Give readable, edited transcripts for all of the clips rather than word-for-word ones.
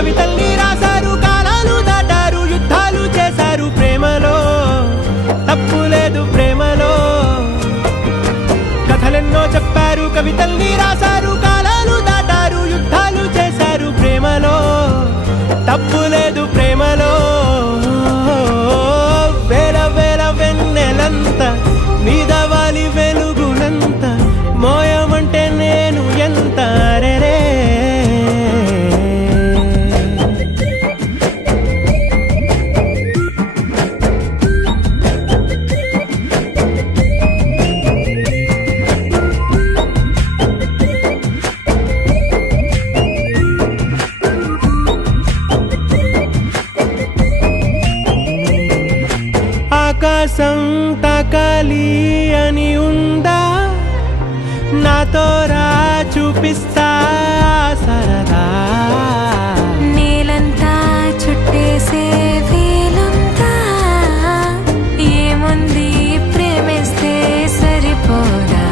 కవితల్ని రాశారు, కాలాలు దాటారు, యుద్ధాలు చేశారు ప్రేమలో, తప్పు లేదు ప్రేమలో. కథలెన్నో చెప్పారు, కవితల్ని రాశారు, కాలాలు దాటారు, యుద్ధాలు చేశారు ప్రేమలో, తప్పు లేదు ప్రేమలో. వేల వేల వెన్నెలంత మీద వాలి వెలుగునంత మోయమంటే నేను ఎంత రే. ఆకాశం తాకాలి అని ఉందా, నాతో రా చూపిస్తా సరదా. నేలంతా చుట్టేసే వీలుందా, ఏముంది ప్రేమిస్తే సరిపోదా.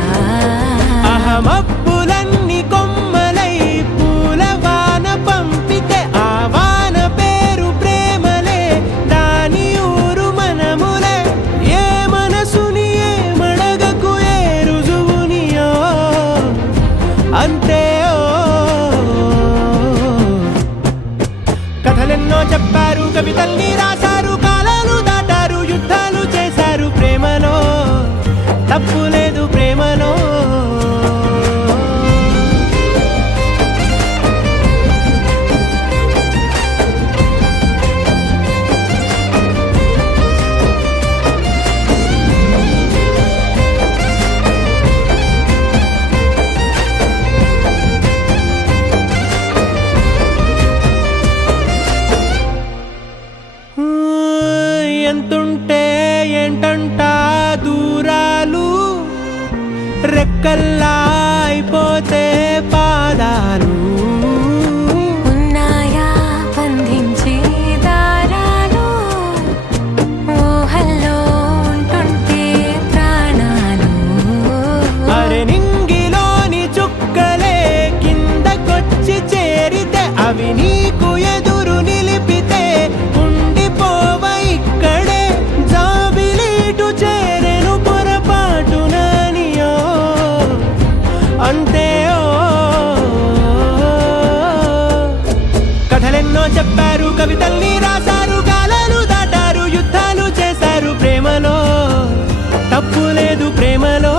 అహమబ్బులన్నీ కొమ్మలై పూల వాన పంపితే ఆ వాన పేరు ప్రేమలే, దాని ఊరు మనములే. ఏ మనసుని ఏ మడగకు ఏ రుజువునియో అంతే. కథలెన్నో చెప్పారు, కవితల్ని రాశారు, కాలాలు దాటారు, యుద్ధాలు చేశారు ప్రేమలో, తప్పు లేదు ప్రేమలో. ఎంతుంటే ఏంటంట దూరాలు, రెక్కల్లా అయిపోతే పాదాలు. ఉన్నాయా బంధించే దారాలు, ఊహల్లో ఉంటుంటే ప్రాణాలు. అరే నింగిలోని చుక్కలే కిందకొచ్చి చేరితే, అవి నీకు ఎదురు నిలిపితే ఉండిపోవ ఇక్కడే. జాబిలీటు చేరెను పొరపాటుననియో అంతే. కథలెన్నో చెప్పారు, కవితల్ని రాశారు, కాలాలు దాటారు, యుద్ధాలు చేశారు ప్రేమలో, తప్పు లేదు ప్రేమలో.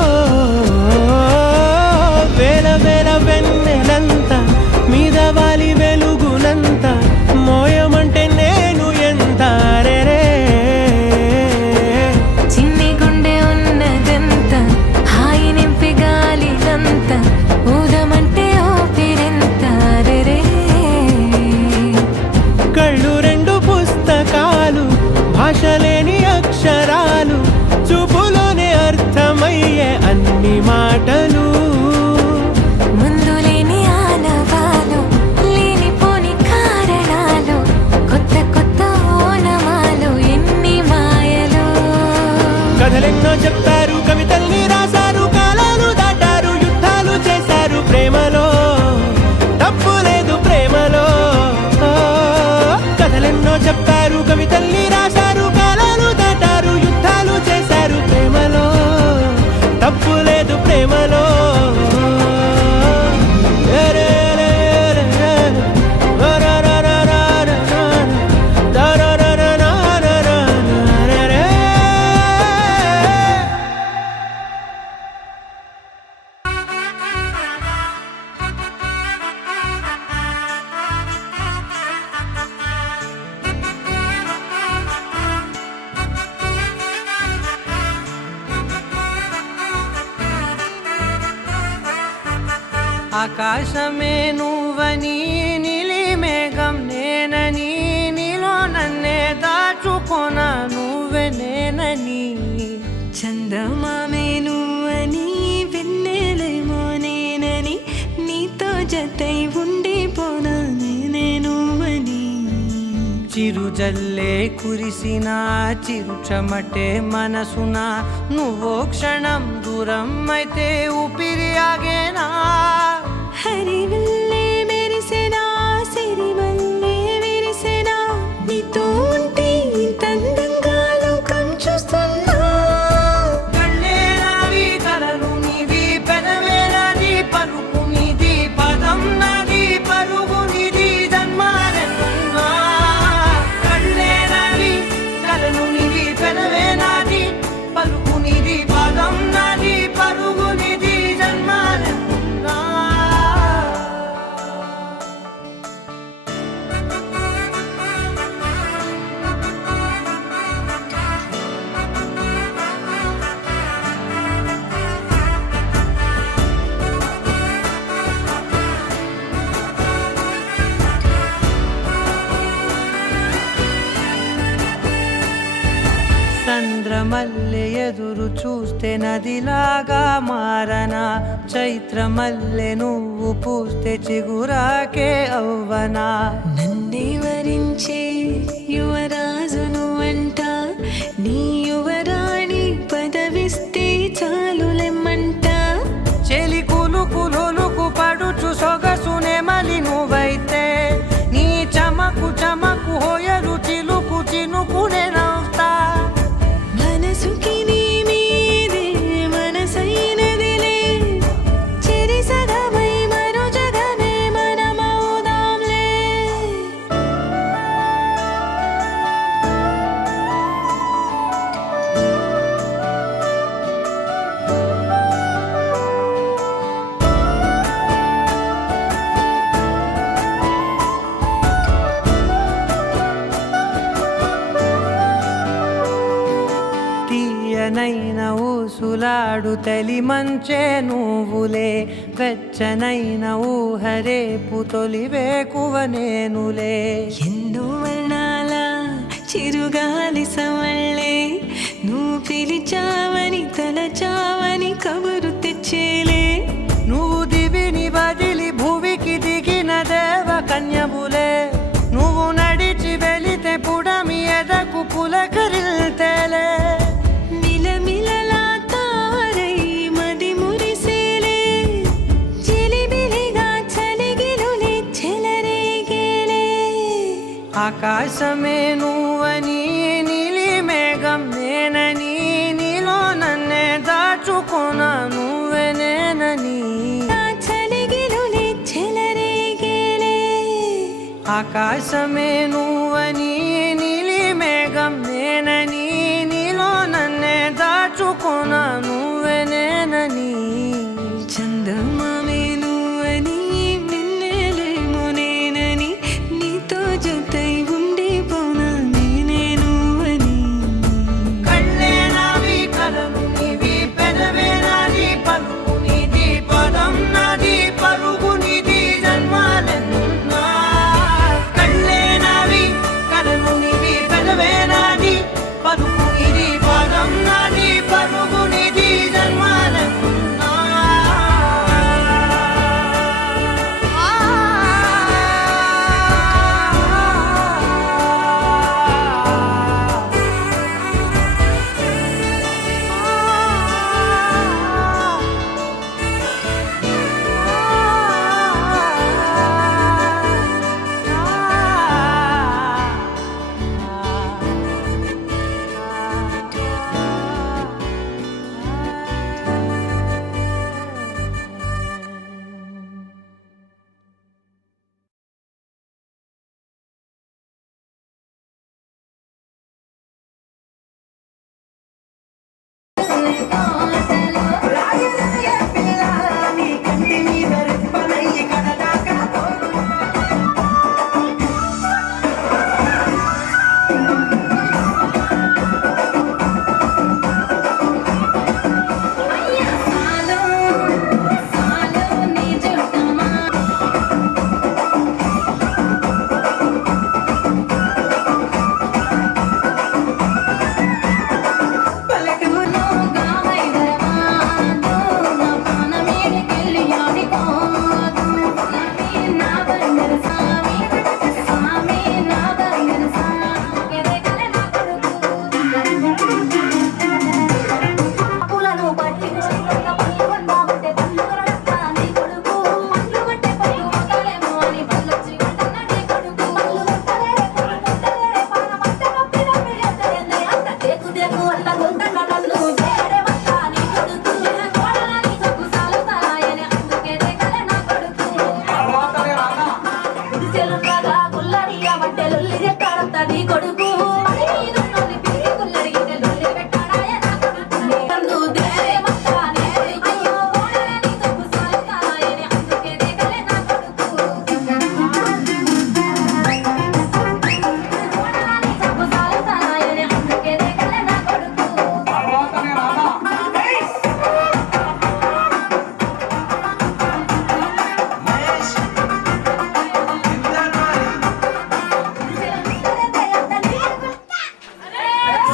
వేల వేల వెన్నెలంత మీద వాలి వెలుగునంత మోయమంటే నేను ఎంత రే. చిన్ని గుండె ఉన్నదంత హాయి నింపి గాలినంత ఊదమంటే ఊపిరెంత రే. కళ్ళు రెండు పుస్తకాలు, భాష లేని అక్షరాలు, చూపులోనే అర్థమయ్యే అన్ని మాటలు. ముందు లేని ఆనవాలు, లేనిపోని కారణాలు, కొత్త కొత్త ఓనమాలు, ఎన్ని మాయలు. కథలెన్నో చెప్పారు, కవితల్ని రాశారు, కాలాలు దాటారు, యుద్ధాలు చేశారు ప్రేమలో, తప్పు లేదు ప్రేమలో. కథలెన్నో చెప్పారు, కవితల్ని రాశారు, కాలాలు దాటారు, యుద్ధాలు చేశారు ప్రేమలో, తప్పు లేదు ప్రేమలో. ఆకాశమే నువ్వని, నీలి మేఘం నేనని, నీలో నన్నే దాచుకోనా నువ్వే నేనని. చందమామే నువ్వని, వెన్నెలేమో నేనని, నీతో జతై ఉండిపోనా నేనే నువ్వని. చిరుజల్లే కురిసిన చిరుచమటే మనసున, నువ్వో క్షణం దూరం అయితే ఊపిరి ఆగేనా. హరివల్లే మెరిసెనా సిరివల్లే చంద్రమల్లె ఎదురు చూస్తే నదిలాగా మారనా, చైత్రమల్లె నువ్వు పూస్తే చిగురాకే అవ్వనా. నన్నే వరించే యువరాజును అంట, నీ యువరాణి పదవిస్తే చాలులెమ్మంట. చెలి కులుకు పడుచు సొగసునే మలి నువ్వైతే, నీ చమకు చమకు హోయలు చిలుకు చినుకునే నవ్వుతా. మనసుకి నీ మీదే మనసైనదిలే, చెరి సగమై మరో జగమే మనమవుదాంలే. తీయనైన ఊసులాడు తలి మంచే నువ్వులే, వెచ్చనైన ఊహరేపు తొలి వేకువ నేనులే. ఎన్నో వర్ణాల చిరుగాలి సవళ్ళే, నువ్వు పిలిచావని తలచావని కబురు తెచ్చేలే. నువ్వు దివిని వదిలి భువికి దిగిన దేవ కన్యవులే, నువ్వు నడిచి వెళితే పుడమి ఎదకు పులకరిల్తేలే. మిలమిలలా తారై మది మురిసేలే, చిలిబిలిగా చలిగిలులే చెలరేగేలే. ఆకాశమే నువ్వని నీలి మేఘం నేనని, నీలో నన్నే దాచుకున్నా నువ్వే నేనని. నా చలిగిలులే చెలరేగేలే. ఆకాశమే నువ్వని నీలి మేఘం నేనని, నీలో నన్నే దాచుకున్నా నువ్వే నేనని. చందమామే నువ్వని వెన్నెలేమో నేనని, నీతో జతై ఉండిపోనా నేనే నువ్వని. కళ్ళే నావి కలలు నీవి, పెదవే నాది పలుకు నీది, పదం నాది పరుగు నీది, జన్మాలెన్నున్నా. కళ్ళే నావి కలలు నీవి, పెదవే నాది పలుకు నీది, పదం నాది పరుగు నీది, జన్మాలెన్నున్నా.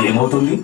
ఏమవుతుంది?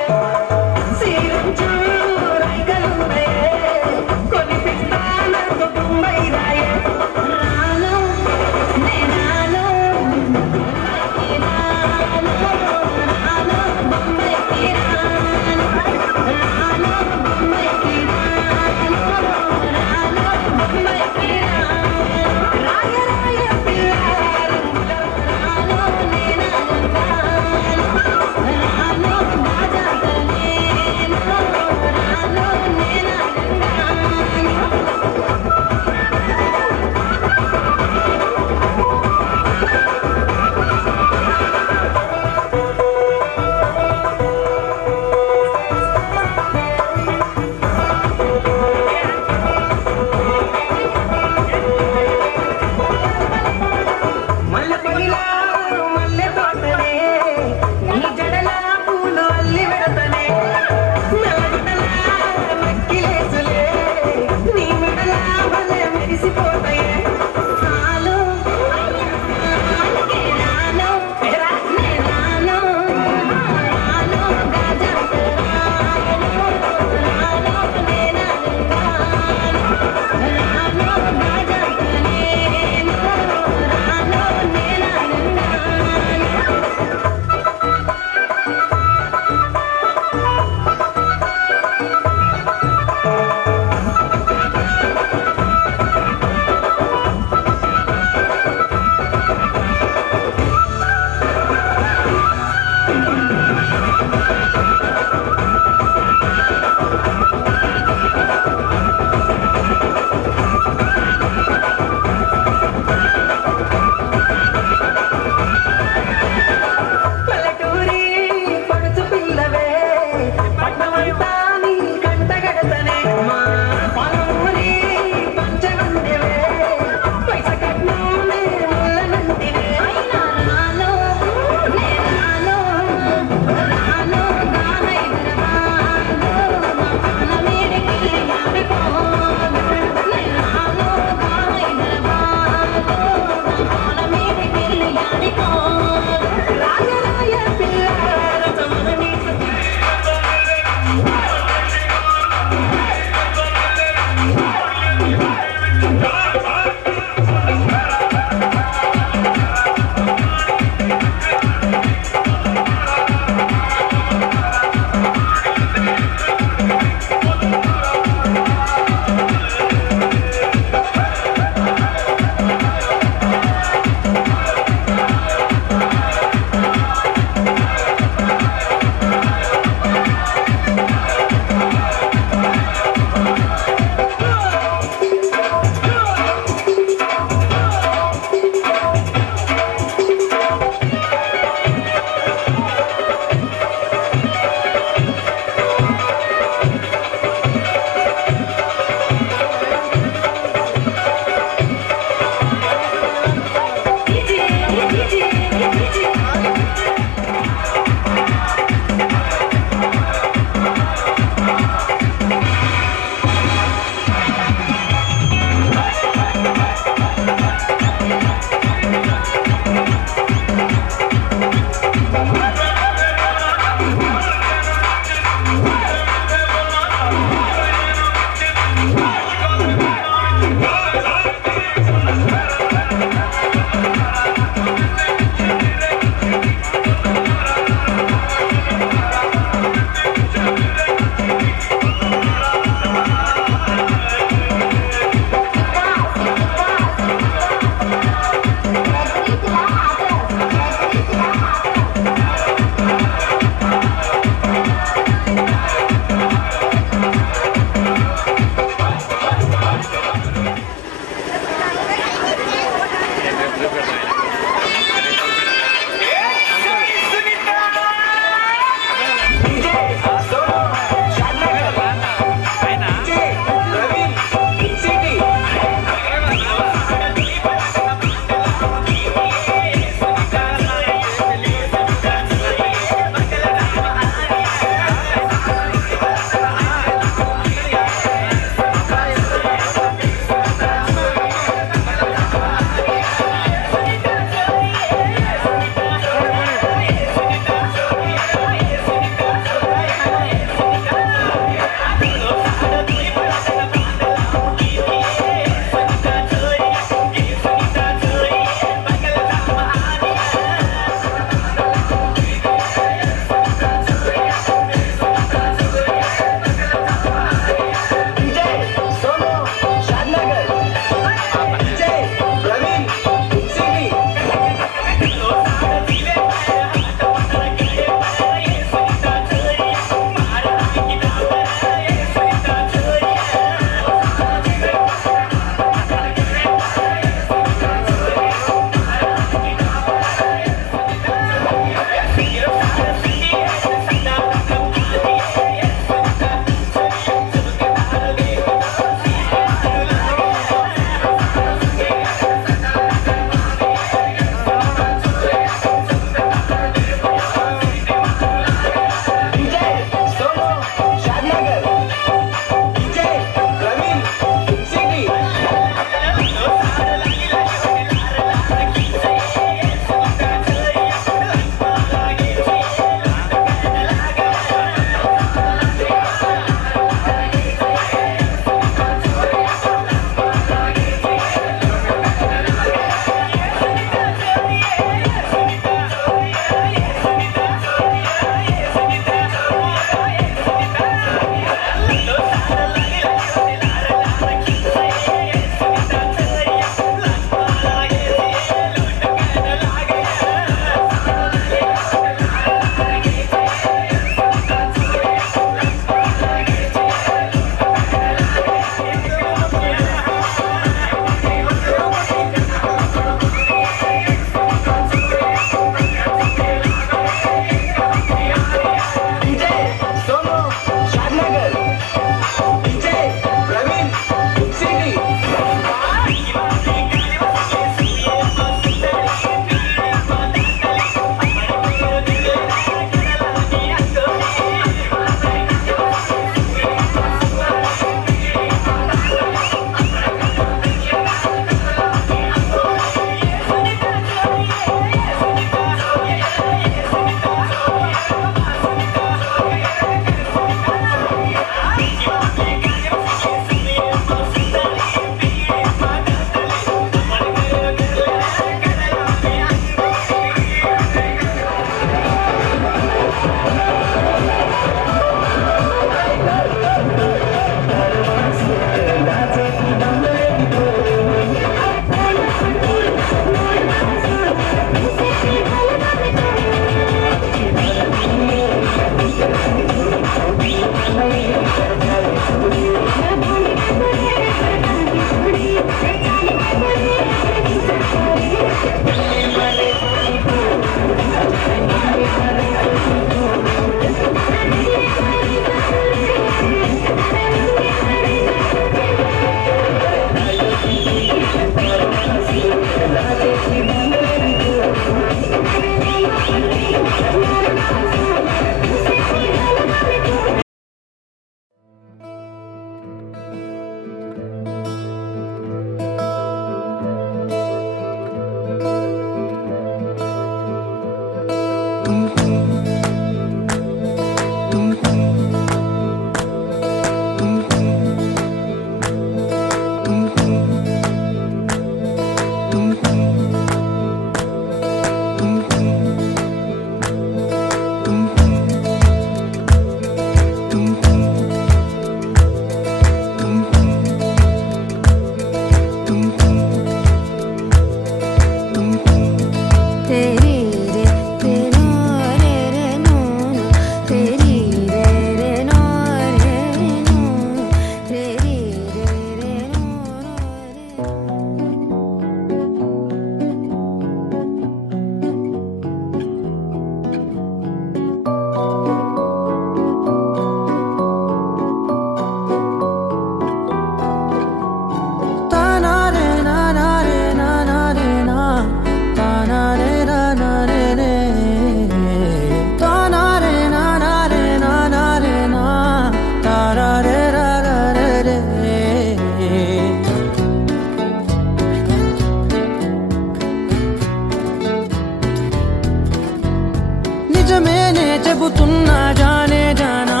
నిజమేనే చెబుతున్నా జానే జానా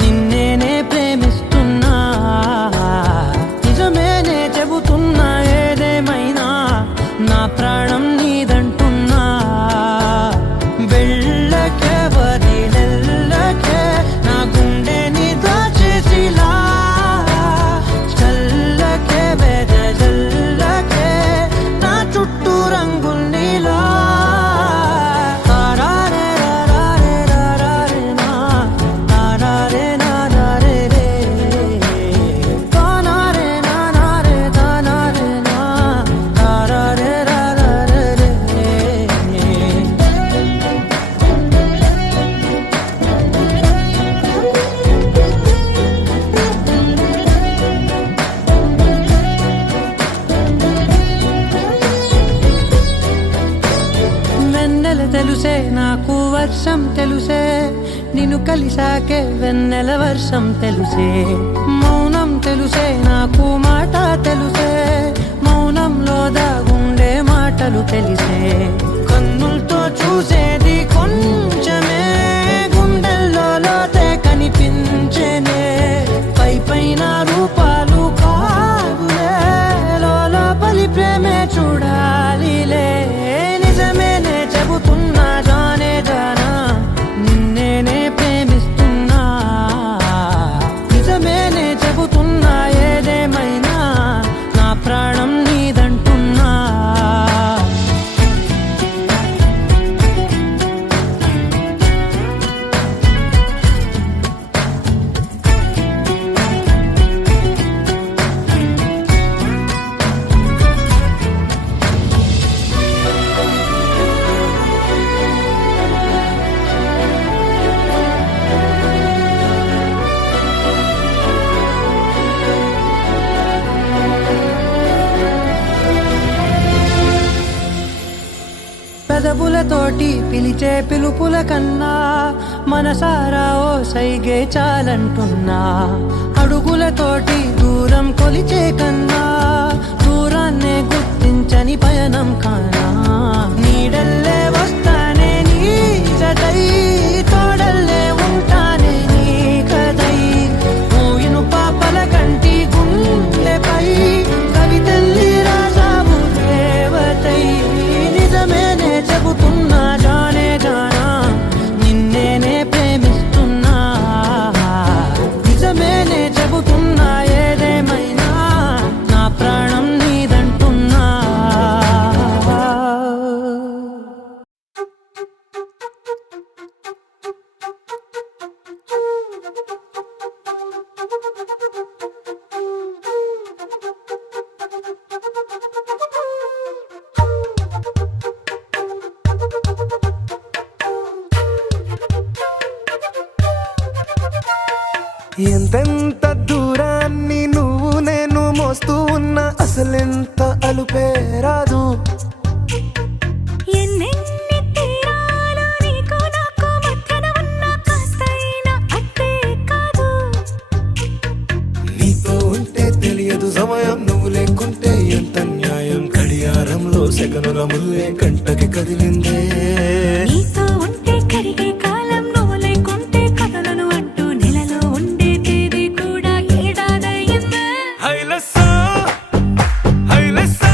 నిన్నేనే ప్రేమిస్తున్నా నిజమేనే చెబుతున్నా ఏదేమైనా నా ప్రాణం నీదంటున్నా వెళ్ళకే వదిలెళ్ళకే నా గుండెని దాచేసిలా చల్లకే వెదజల్లకే నా చుట్టూ రంగుల్నిలా తెలుసే నాకు వర్షం తెలుసే నిన్ను కలిసాకే వెన్నెల వర్షం తెలుసే మౌనం తెలుసే నాకు మాట తెలుసే మౌనంలో దాగుండే మాటలు తెలిసే కన్నులతో చూసేది కొంచెమే గుండెల్లో లోతే కనిపించేనే పై పైన రూపాలు కాదులే లోపలి ప్రేమే చూడాలిలే నిజమేనే చెబుతున్నా జానే జానా నిన్నేనే ప్రేమిస్తున్నా నిజమేనే చెబుతున్నా ఏదేమైనా నా ప్రాణం నీదంటున్నా పెదవులతోటి పిలిచే పిలుపుల కన్నా మనసారా ఓ సైగే చాలంటున్నా అడుగులతోటి దూరం కొలిచే కన్నా దూరాన్నే గుర్తించని పయనం కానా నీడల్లే వస్తానే నీ జతై తోడల్లే ఉంటానే నీ కదై మూయిను పాపల కంటి గుండెపై కవితల్లి రాజావు దేవతై నిజమేనే చెబుతున్నా జానే జానా నిన్నేనే ప్రేమిస్తున్నా నిజమేనే చెబుతున్నా ఏదేమైనా నా ప్రాణం నీదంటున్నా ఎంతెంత దూరాన్ని నువ్వు నేను మోస్తూ ఉన్నా అసలెంత అలుపే రాదు ఎన్నెన్ని తీరాలు నీకు నాకు మధ్యన ఉన్న కాస్తైనా అట్టే కాదు నీతో ఉంటే తెలియదు సమయం నువ్వు లేకుంటే ఎంత న్యాయం గడియారంలో సెకనుల ముల్లే కంటకి కదిలిందే నీతో ఉంటే కరిగే కాలం నువ్వు లేకుంటే కథలను అంటూ నెలలో ఉండే తేదీ కూడా ఏడాదయ్యిందే హైలెస్సా హైలెస్సా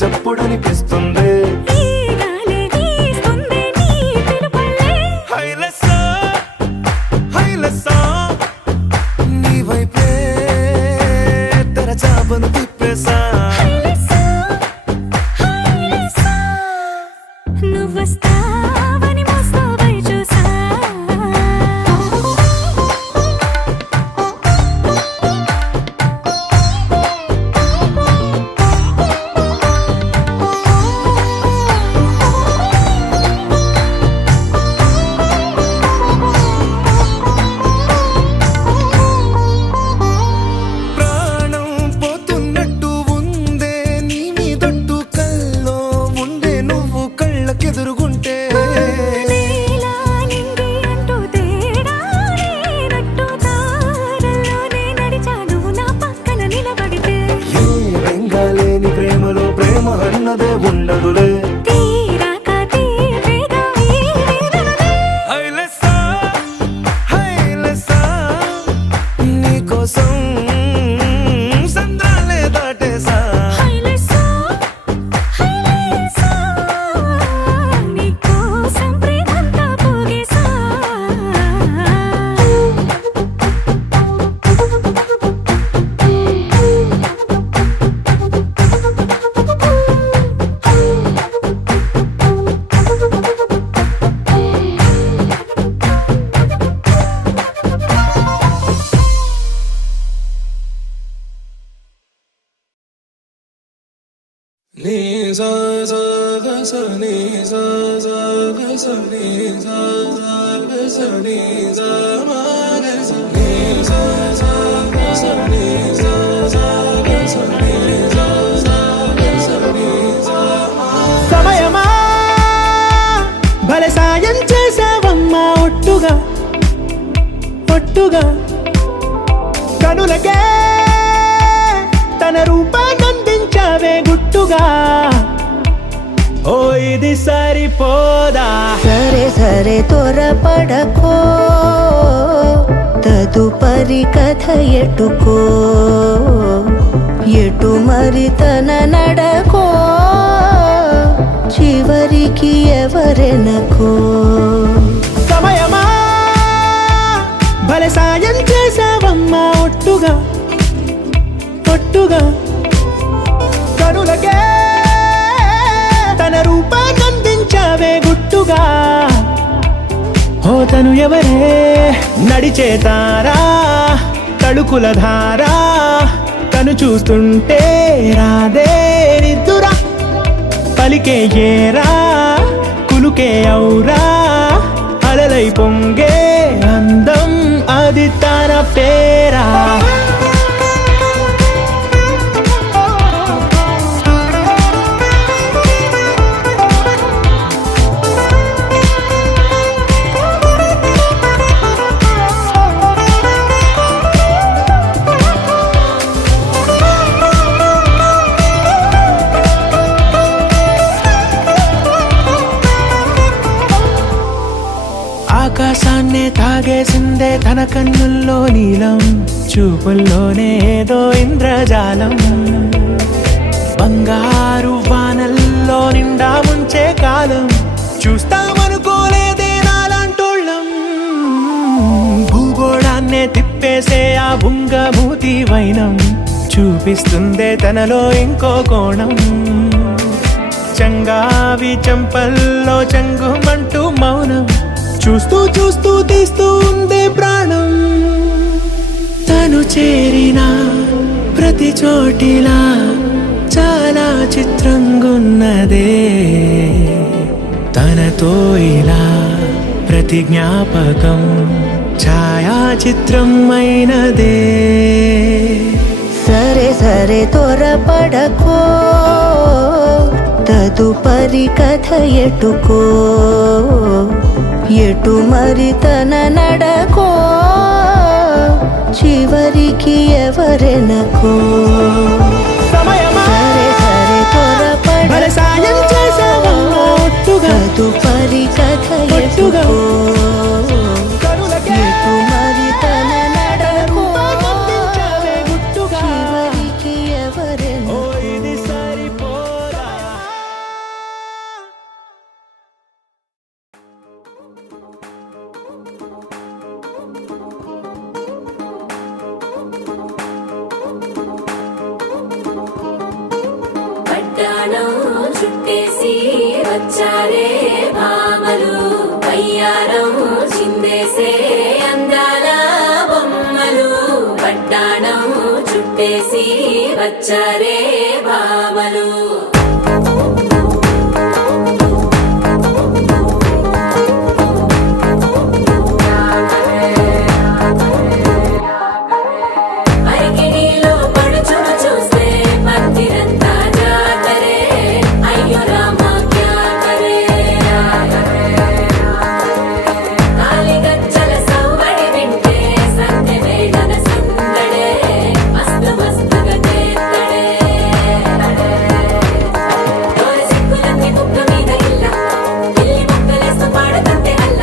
చప్పుడనిపిస్తుంది. ఈ గాలి వీస్తుంది నీ పిలుపులే. హైలెస్సా హైలెస్సా నీ వైపే తెరచాపను తిప్పేసా. హైలెస్సా, హైలెస్సా, నువ్వొస్తావని మోస్తావై చూసా. ప్రాణం పోతున్నట్టు ఉందే నీ మీదొట్టు, కల్లో ఉండే నువ్వు కళ్ళకెదురుగుంటే. నీలా నింగి అంటూ తేడా లేనట్టు తారల్లోనే నడిచా నువ్వు నా పక్కన నిలబడితే. ఏ వెంగాలేని ప్రేమలో ప్రేమ అన్నదే ఉండదులే. తీరాక తీరేగా ఈ వేదనలే. హైలెస్సా హైలెస్సా నీకోసం సంద్రాలే దాటేసా. హైలెస్సా, హైలెస్సా, నీకోసం ప్రేమంతా పోగేసా. నీ సా సా గ స నీ సా సా గ స నీ సా సా గ స నీ సా మా గ స నీ సా సా గ స నీ సా సా గ స నీ సా సా గ స నీ సా మా. సమయమా భలే సాయం చేసావమ్మా ఒట్టుగా ఒట్టుగా కనులకే తన రూపాన్నందించావే గుట్టుగా. ఓ ఇది సరిపోదా? సరే సరే త్వరపడకో, తదుపరి కథ ఎటుకో, ఎటు మరి తన నడకో, చివరికి ఎవరెనకో. సమయమా భలే సాయం చేసావమ్మా ఒట్టుగా ఒట్టుగా కనులకే తన రూపాన్నందించావే గుట్టుగా. ఓ తను ఎవరే నడిచే తారా తళుకుల ధారా, తను చూస్తుంటే రాదే నిద్దురా. పలికే ఏరా కులుకే ఔరా, అలలై పొంగే అందం అది తన పేరా. ఆకాశాన్నే తాగేసిందే తన కన్నుల్లో నీలం, చూపుల్లోనే ఏదో ఇంద్రజాలం. బంగారు వానల్లో నిండా ముంచే కాలం, చూస్తామనుకోలేదే నాలాంటోళ్ళం. భూగోళాన్నే తిప్పేసే ఆ బుంగమూతి వైనం, చూపిస్తుందే తనలో ఇంకో కోణం. చంగావి చంపల్లో చంగుమంటూ మౌనం, చూస్తూ చూస్తూ తీస్తూ ఉందే ప్రాణం. తను చేరిన ప్రతి చోటిలా చాలా చిత్రంగున్నదే, తనతో ఇలా ప్రతి జ్ఞాపకం ఛాయాచిత్రం అయినదే. సరే సరే త్వరపడకో, తదుపరి కథ ఎటుకో, ఎటు మరి తన నడకో, చివరికి ఎవరెనకో. సమయమా సరే సరే భలే సాయం త్వరపడకో, చేసావమ్మా ఒట్టుగా తదుపరి కథ ఒట్టుగా ఎటుకో, కనులకే ఎటు మరి తన నడకో, రూపాన్నందించావే గుట్టుగా. చివరికి ఎవరెనకో. ఓ ఇది సరిపోదా? చుట్టేసి వచ్చారే భామలు వయ్యారం చిందేసే అందాల బొమ్మలు పట్టాణం చుట్టేసి వచ్చారే భామలు అరికిణిలో పడుచును చూస్తే మందిరంతా జాతరే అయ్యో రామా క్యా కరే కాలిగజ్జల సవ్వడి వింటే సంధ్య వేళన సందడే మస్తు మస్తుగా చేస్తడే తోరి సిక్కులన్నీ కుక్క మీద ఇల్ల పిల్లి ముక్కలేస్తూ పాడుతుంటే అల్ల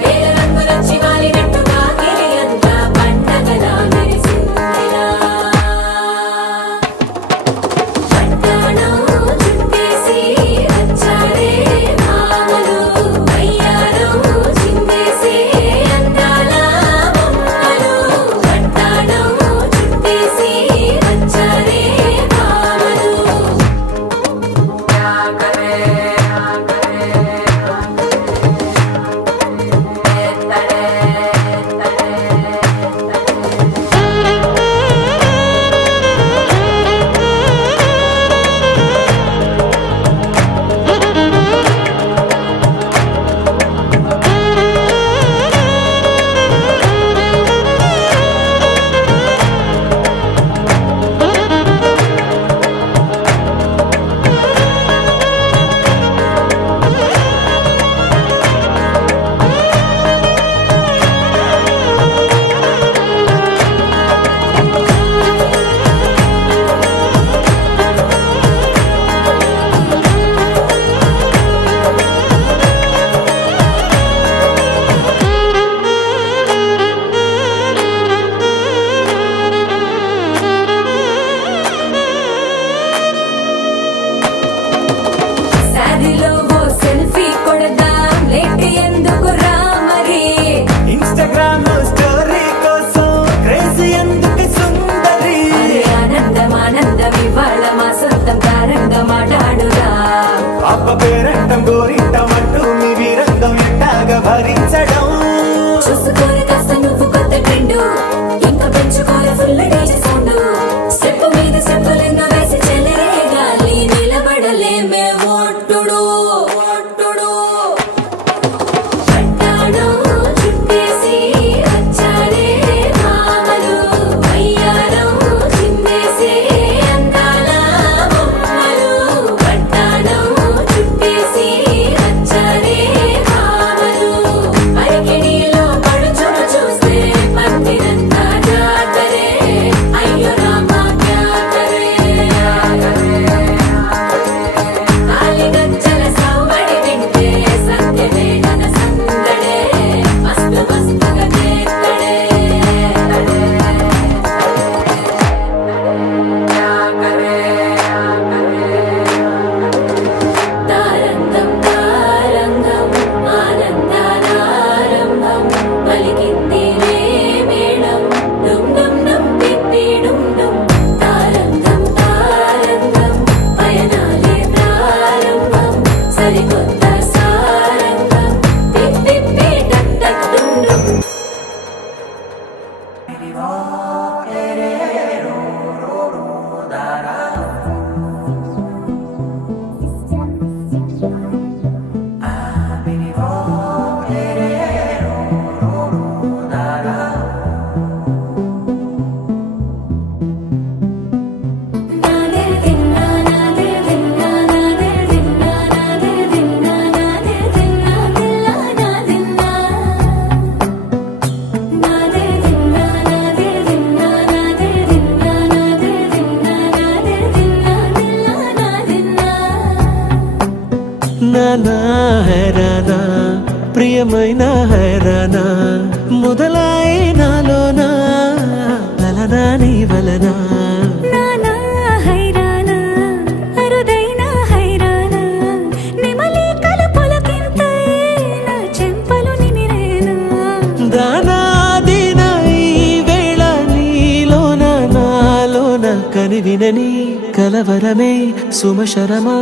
వేల రంగులొచ్చి వాలినట్టుగా గిలియంతా పండగలా మెరిసిందిలా పట్టాణం చుట్టేసి వచ్చారే భామలు వయ్యారం చిందేసే అందాల బొమ్మలు పట్టాణం చుట్టేసి వచ్చారే భామలు శారీలో ఓ సెల్ఫీ కొడదాం లేట్ ఎందుకు రా మరి ఇన్స్టాగ్రామ్ స్టోరీ కోసం క్రేజీ ఎందుకు సుందరి అరే ఆనందం ఆనందం ఇవాళ మా సొంతం తారంగా మాట్లాడురా అప్ప పేరంటం గోరింటం అంటూ మీ వీరంగం ఎట్టాగా భరించడం చూసుకోరు కాస్త నువ్వు కొత్త ట్రెండ్ ఇంకా పెంచుకోరు ఫుల్ డీజే సౌండ్ స్టెప్ మీద స్టెప్పులెన్నో వేసి చెలరే గాలి నిలబడలేమే ఒట్టుడు పట్టాణం చుట్టేసి వచ్చారే భామలు వయ్యారం చిందేసే అందాల బొమ్మలు పట్టాణం చుట్టేసి వచ్చారే భామలు అరికిణిలో పడుచును చూస్తే మందిరంతా జాతరే అయ్యో రామా క్యా కరే కాలిగజ్జల సవ్వడి వింటే సంధ్య వేళన సందడే మస్తు మస్తుగా చేస్తడే తారంగం తారంగం ఆనందానారంభం పలికింది మేళం డుమ్ డుమ్ డుమ్ తిప్పి డుమ్ డుమ్ తారంగం తారంగం పయనాలే ప్రారంభం సరికొత్త సారంగం తిప్పి టక్ టక్ డుమ్ డుమ్ నాదే దిన్నా నాదే దిన్నా నాదే దిన్నా నాదే దిన్నా నాదే దిన్నా దిల్లా నాదిన్నా నాదే దిన్నా నాదే దిన్నా నాదే దిన్నా నాదే దిన్నా నాదే దిన్నా దిల్లా నాదిన్నా నానా హైరానా ప్రియమైన హైరానా మొదలాయి నాలోనా లలనా నీ వలనా నానా హైరానా అరుదైన హైరానా నెమలి కలుపులకింతై నా చెంపలు నిమిరేనా దానాదిన ఈ వేళ నీలోన నాలోన కనివినని కలవరమే సుమశరమా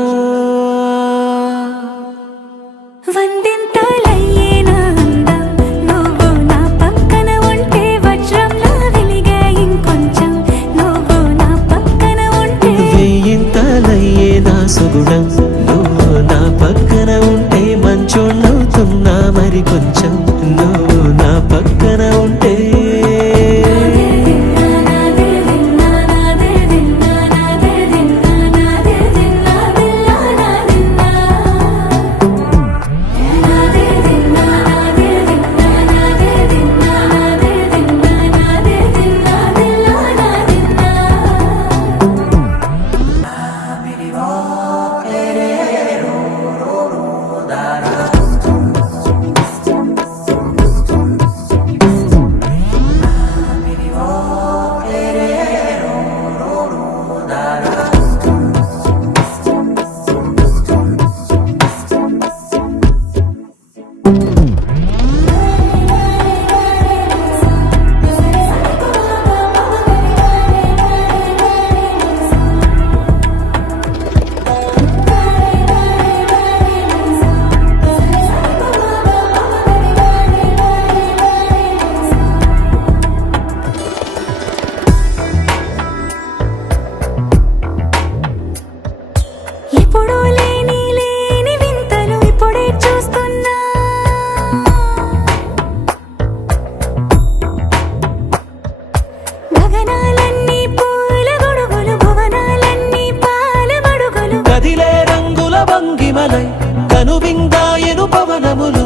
తను విందాయను పవనములు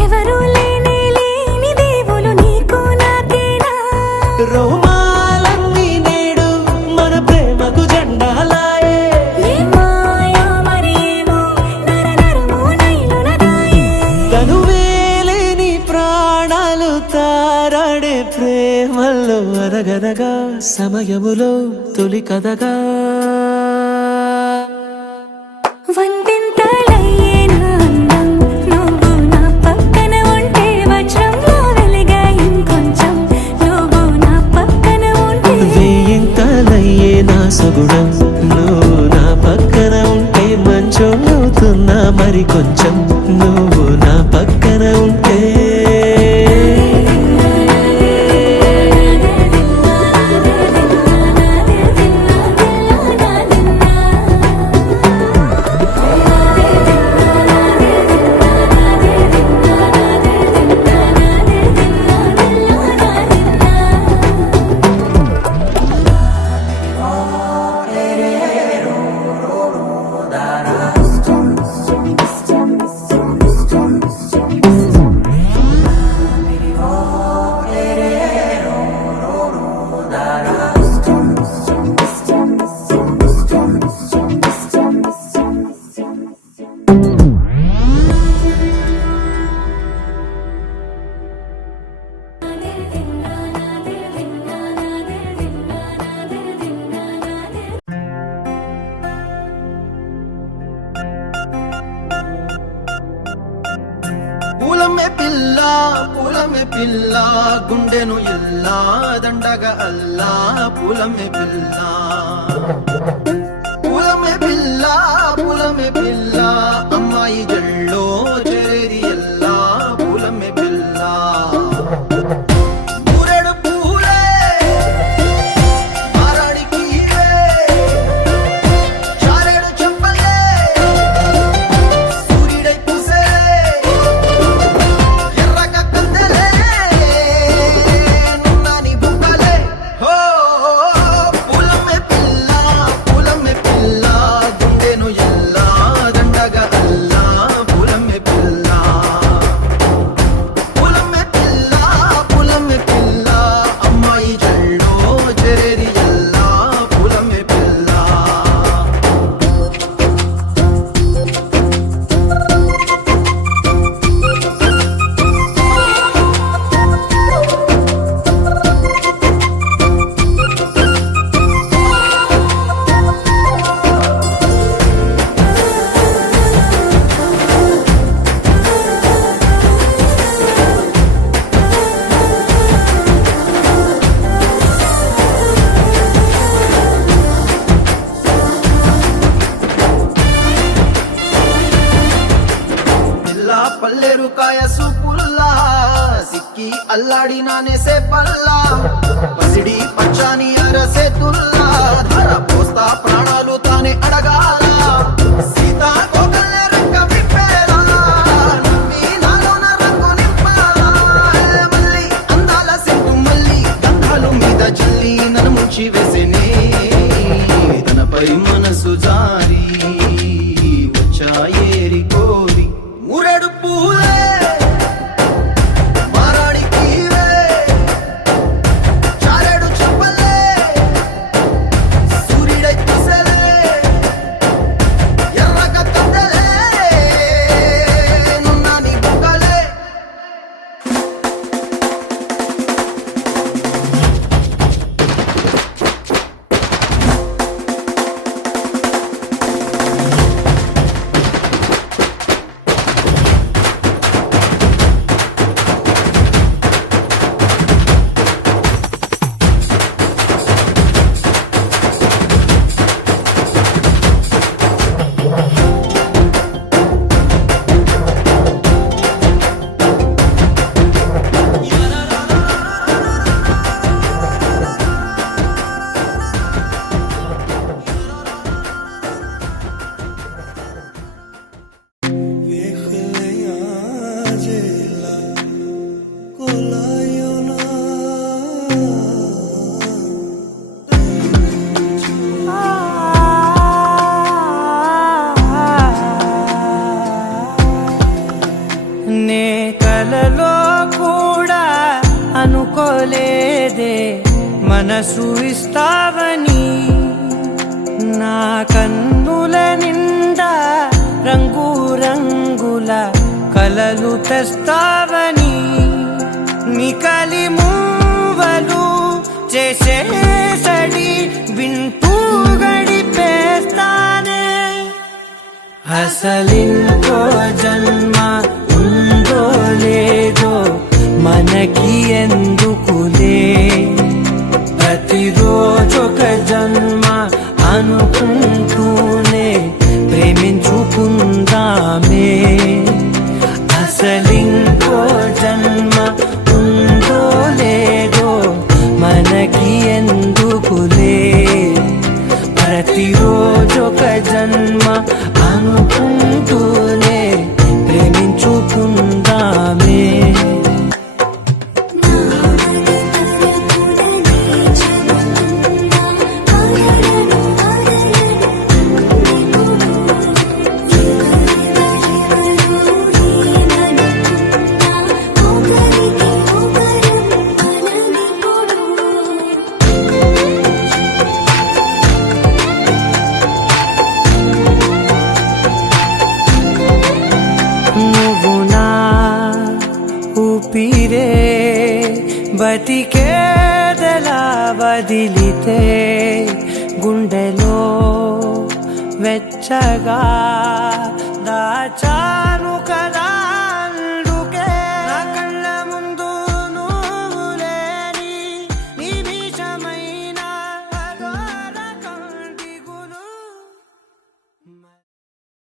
ఎవరు లేని దేవులు నీకు నాకేనా రోమాలన్నీ నేడు మన ప్రేమకు జెండాలాయే ఏ మాయా మరేమో నరనరమో నైలున దాయే తను వేలేని ప్రాణాలు తారాడే ప్రేమల్లో అరగరగా సమయములో తొలి కథగా వందింతలయ్యేనా అందం నువ్వు నా పక్కన ఉంటే వజ్రంలో వెలిగా ఇంకొంచెం నువ్వు నా పక్కన ఉంటే వేయింతలయ్యే నా సగుణం నువ్వు నా పక్కన ఉంటే మంచం అవుతున్నా మరి కొంచెం నువ్వు నా పక్కన ఉంటే పూలమే పిల్ల గుండెను ఇల్లా దండగా అల్లా పూలమే పిల్ల పూలమే పిల్ల అమ్మాయి జల్లో చేరేది ఎల్లా పూలమే పిల్ల ఊరెడు పూలే మారాడికి చారేడు చెప్పలే సూర్యుడై పూసే పల్లెరుకాయ సూపుల్లా సిక్కి అల్లాడి నానేసే పల్లా పసిడి పచ్చాని అరసే తుల్లా ధర పోస్తా ప్రాణాలు తానే అడగాల సీతా కోకల్లే రంగ విప్పేలా నవ్వి నాలోన రంగు నింపాలా మళ్ళీ అందాల సింపు మళ్ళీ గంధాలు మీద జల్లి నన్ను ముంచి వేసేనే తనపై మనసు జారి వచ్చాయేరి కోరి ఊరెడు పూలే మారాడికి చారేడు చెప్పలే సూర్యుడై పూసలే ఎర్రగా కద్దలే నున్నాని బుగ్గలే మనసు ఇస్తావని నా కన్నుల నిండా రంగు రంగుల కలలు తెస్తావని నికలి మూవలు చేసేసడి వింటూ గడిపేస్తానే అసలింకో జన్మ ఉందో లేదో మనకి ఎందుకులే ప్రతిరోజొక జన్మ అనుకుంటూనే ప్రేమించుకుందామే అసలింకో జన్మ ఉందో లేదో మనకి ఎందుకులే ప్రతిరోజొక జన్మ అనుకుంటూనే ప్రేమించుకుందామే నువ్వు నా ఊపిరే బతికేదలా వదిలితే గుండెలో వెచ్చగా